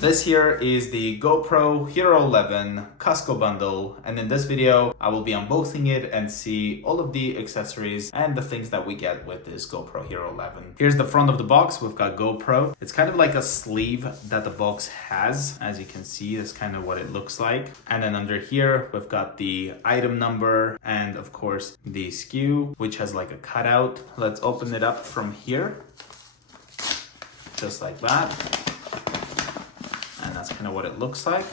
This here is the GoPro Hero 11 Costco bundle, and in this video I will be unboxing it and see all of the accessories and the things that we get with this GoPro Hero 11. Here's the front of the box. We've got GoPro. It's kind of like a sleeve that the box has. As you can see, that's kind of what it looks like. And then under here we've got the item number and of course the SKU, which has like a cutout. Let's open it up from here, just like that. And that's kind of what it looks like.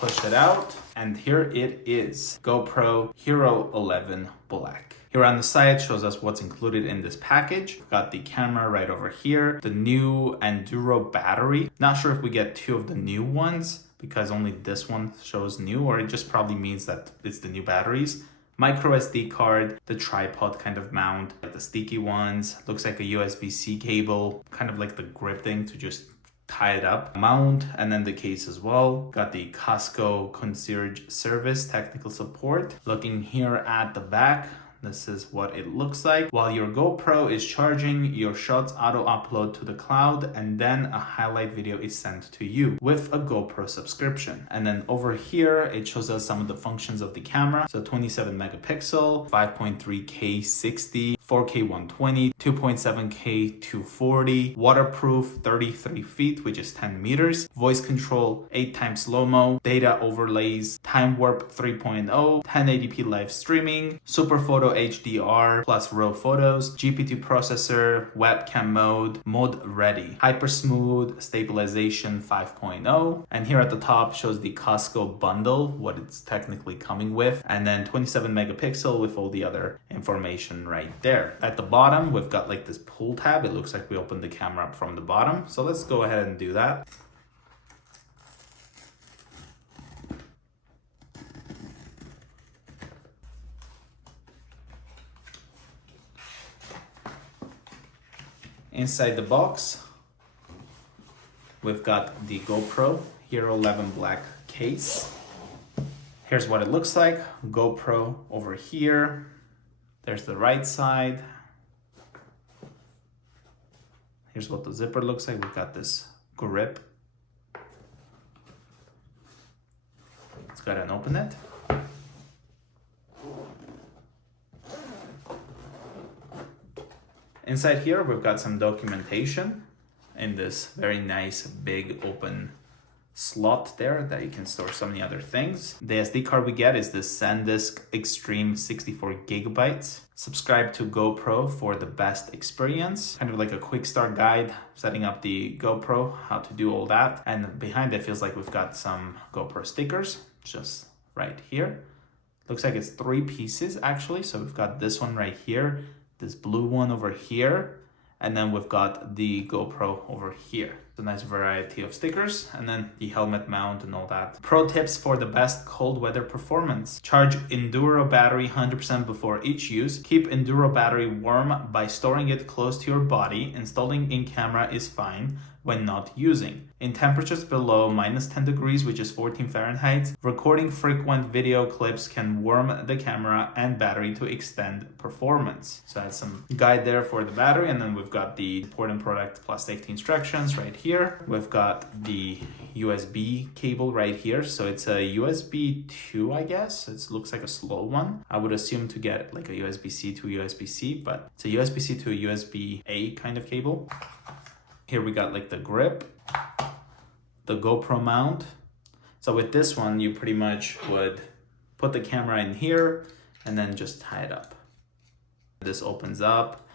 Push it out, and here it is, GoPro Hero 11 Black. Here on the side shows us what's included in this package. We've got the camera right over here, the new Enduro battery. Not sure if we get two of the new ones because only this one shows new, or it just probably means that it's the new batteries. Micro SD card, the tripod kind of mount, like the sticky ones, looks like a USB-C cable, kind of like the grip thing to just tie it up. Mount, and then the case as well. Got the Costco concierge service technical support. Looking here at the back, this is what it looks like. While your GoPro is charging, your shots auto upload to the cloud, and then a highlight video is sent to you with a GoPro subscription. And then over here, it shows us some of the functions of the camera. So 27 megapixel, 5.3K 60, 4K 120, 2.7K 240, waterproof 33 feet, which is 10 meters, voice control 8x slow-mo, data overlays, time warp 3.0, 1080p live streaming, super photo HDR plus raw photos, GPT processor, webcam mode ready, hyper smooth, stabilization 5.0, and here at the top shows the Costco bundle, what it's technically coming with, and then 27 megapixel with all the other information right there. At the bottom, we've got like this pull tab. It looks like we opened the camera up from the bottom. So let's go ahead and do that. Inside the box, we've got the GoPro Hero 11 Black case. Here's what it looks like. GoPro over here. There's the right side. Here's what the zipper looks like. We've got this grip. Let's go ahead and open it. Inside here, we've got some documentation in this very nice big open slot there that you can store so many other things. The SD card we get is this SanDisk Extreme 64 gigabytes. Subscribe to GoPro for the best experience. Kind of like a quick start guide, setting up the GoPro, how to do all that. And behind it feels like we've got some GoPro stickers, just right here. Looks like it's 3 pieces actually. So we've got this one right here, this blue one over here, and then we've got the GoPro over here. A nice variety of stickers, and then the helmet mount and all that. Pro tips for the best cold weather performance. Charge Enduro battery 100% before each use. Keep Enduro battery warm by storing it close to your body. Installing in camera is fine when not using. In temperatures below -10 degrees, which is 14 Fahrenheit, recording frequent video clips can warm the camera and battery to extend performance. So that's some guide there for the battery, and then we've got the important product plus safety instructions right here. We've got the USB cable right here. So it's a USB 2, I guess. It looks like a slow one. I would assume to get like a USB-C to USB-C, but it's a USB-C to a USB-A kind of cable. Here we got like the grip, the GoPro mount. So with this one, you pretty much would put the camera in here and then just tie it up. This opens up,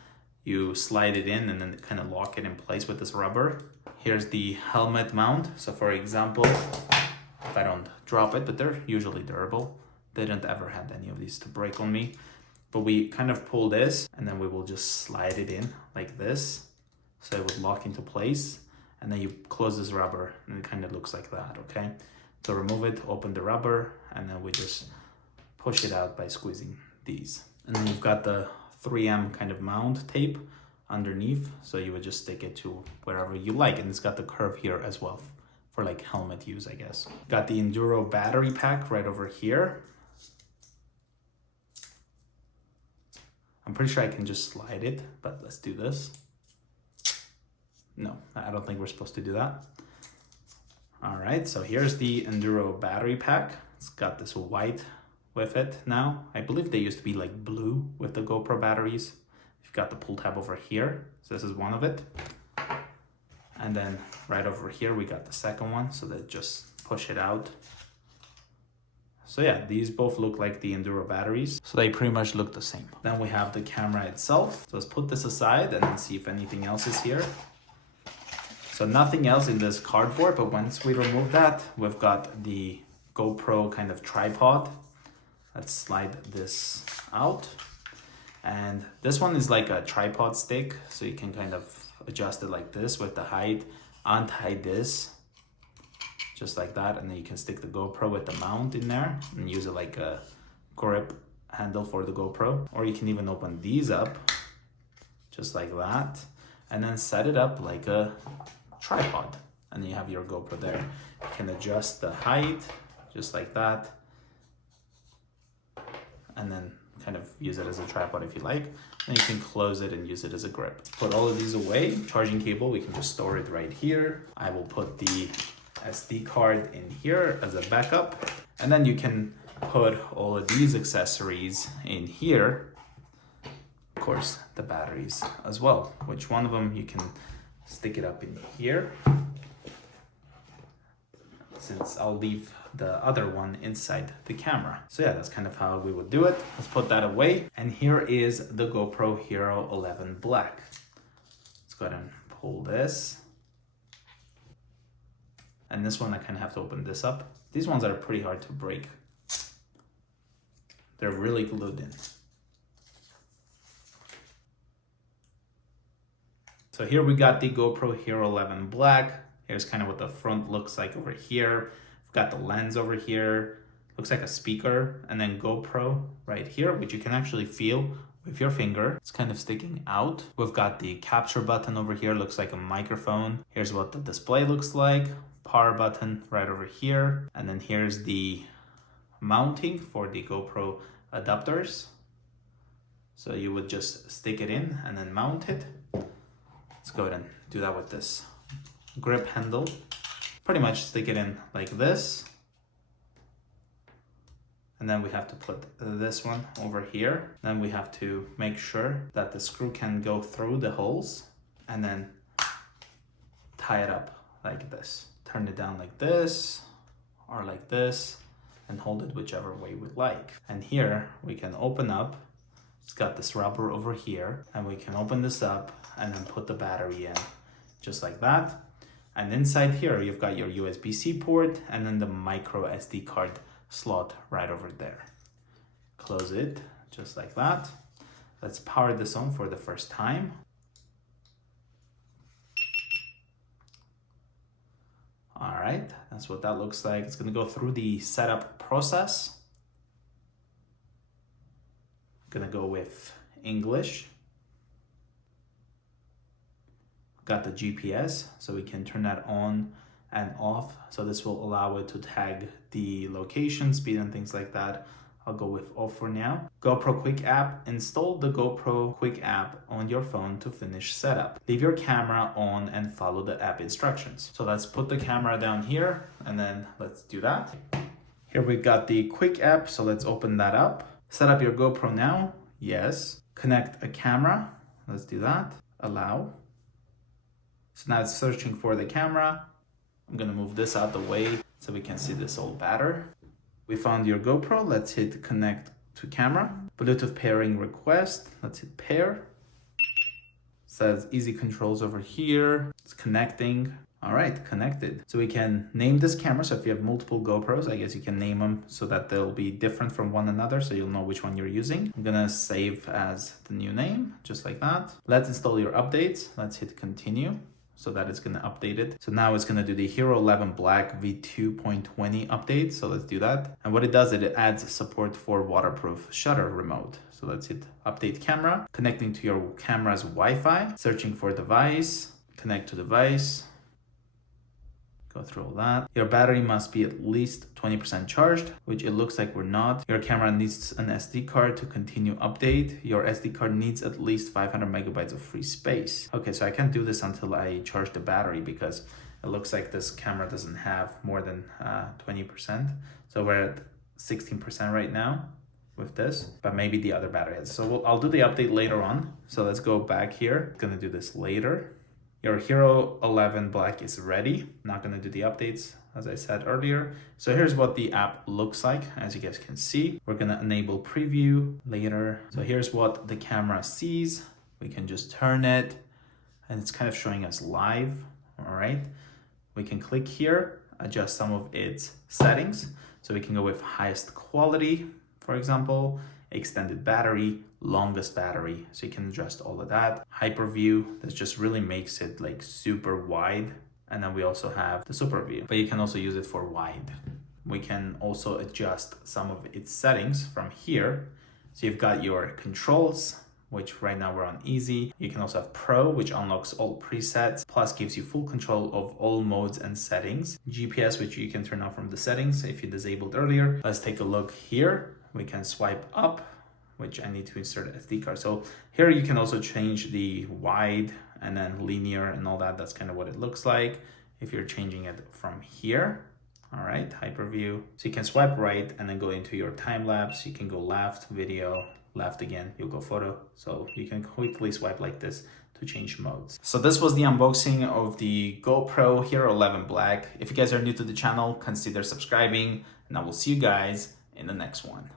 you slide it in and then kind of lock it in place with this rubber. Here's the helmet mount. So for example, if I don't drop it, but they're usually durable. They didn't ever had any of these to break on me. But we kind of pull this and then we will just slide it in like this. So it would lock into place, and then you close this rubber and it kind of looks like that, okay? So remove it, open the rubber, and then we just push it out by squeezing these. And then you've got the 3M kind of mount tape underneath, so you would just stick it to wherever you like, and it's got the curve here as well for like helmet use, I guess. Got the Enduro battery pack right over here. I'm pretty sure I can just slide it, but let's do this. No, I don't think we're supposed to do that. All right, so here's the Enduro battery pack. It's got this white with it now. I believe they used to be like blue with the GoPro batteries. You've got the pull tab over here. So this is one of it. And then right over here, we got the second one. So they just push it out. So yeah, these both look like the Enduro batteries. So they pretty much look the same. Then we have the camera itself. So let's put this aside and then see if anything else is here. So nothing else in this cardboard, but once we remove that, we've got the GoPro kind of tripod. Let's slide this out. And this one is like a tripod stick, so you can kind of adjust it like this with the height, untie this, just like that, and then you can stick the GoPro with the mount in there and use it like a grip handle for the GoPro. Or you can even open these up, just like that, and then set it up like a tripod, and then you have your GoPro there. You can adjust the height just like that, and then kind of use it as a tripod if you like. And you can close it and use it as a grip. Put all of these away. Charging cable, we can just store it right here. I will put the SD card in here as a backup, and then you can put all of these accessories in here. Of course, the batteries as well. Which one of them you can stick it up in here, since I'll leave the other one inside the camera. So yeah, that's kind of how we would do it. Let's put that away. And here is the GoPro Hero 11 Black. Let's go ahead and pull this. And this one, I kind of have to open this up. These ones are pretty hard to break. They're really glued in. So here we got the GoPro Hero 11 Black. Here's kind of what the front looks like over here. We've got the lens over here. Looks like a speaker, and then GoPro right here, which you can actually feel with your finger. It's kind of sticking out. We've got the capture button over here. Looks like a microphone. Here's what the display looks like. Power button right over here. And then here's the mounting for the GoPro adapters. So you would just stick it in and then mount it. Let's go ahead and do that with this grip handle. Pretty much stick it in like this. And then we have to put this one over here. Then we have to make sure that the screw can go through the holes, and then tie it up like this. Turn it down like this or like this and hold it whichever way we like. And here we can open up. It's got this rubber over here, and we can open this up and then put the battery in just like that. And inside here, you've got your USB-C port and then the micro SD card slot right over there. Close it just like that. Let's power this on for the first time. All right, that's what that looks like. It's gonna go through the setup process. Gonna go with English. Got the GPS, so we can turn that on and off. So this will allow it to tag the location, speed, and things like that. I'll go with off for now. GoPro Quick App. Install the GoPro Quick App on your phone to finish setup. Leave your camera on and follow the app instructions. So let's put the camera down here and then let's do that. Here we've got the Quick App, so let's open that up. Set up your GoPro now. Yes. Connect a camera. Let's do that. Allow. So now it's searching for the camera. I'm gonna move this out the way so we can see this all better. We found your GoPro. Let's hit connect to camera. Bluetooth pairing request. Let's hit pair. Says easy controls over here. It's connecting. All right, connected. So we can name this camera. So if you have multiple GoPros, I guess you can name them so that they'll be different from one another, so you'll know which one you're using. I'm gonna save as the new name, just like that. Let's install your updates. Let's hit continue. So that it's gonna update it. So now it's gonna do the Hero 11 Black V2.20 update. So let's do that. And what it does, it adds support for waterproof shutter remote. So let's hit update camera, connecting to your camera's Wi-Fi, searching for device, connect to device, Go through all that. Your battery must be at least 20% charged, which it looks like we're not. Your camera needs an SD card to continue update. Your SD card needs at least 500 megabytes of free space. Okay, so I can't do this until I charge the battery because it looks like this camera doesn't have more than 20%. So we're at 16% right now with this, but maybe the other battery has. So I'll do the update later on. So let's go back here. Gonna do this later. Your Hero 11 Black is ready. Not gonna do the updates as I said earlier. So here's what the app looks like. As you guys can see, we're gonna enable preview later. So here's what the camera sees. We can just turn it and it's kind of showing us live, all right? We can click here, adjust some of its settings. So we can go with highest quality, for example, extended battery, longest battery. So you can adjust all of that. Hyper view, that just really makes it like super wide. And then we also have the super view, but you can also use it for wide. We can also adjust some of its settings from here. So you've got your controls, which right now we're on easy. You can also have Pro, which unlocks all presets, plus gives you full control of all modes and settings. GPS, which you can turn off from the settings if you disabled earlier. Let's take a look here. We can swipe up, which I need to insert SD card. So here you can also change the wide and then linear and all that. That's kind of what it looks like if you're changing it from here. All right, hyperview. So you can swipe right and then go into your time lapse. You can go left, video, left again, you'll go photo. So you can quickly swipe like this to change modes. So this was the unboxing of the GoPro Hero 11 Black. If you guys are new to the channel, consider subscribing and I will see you guys in the next one.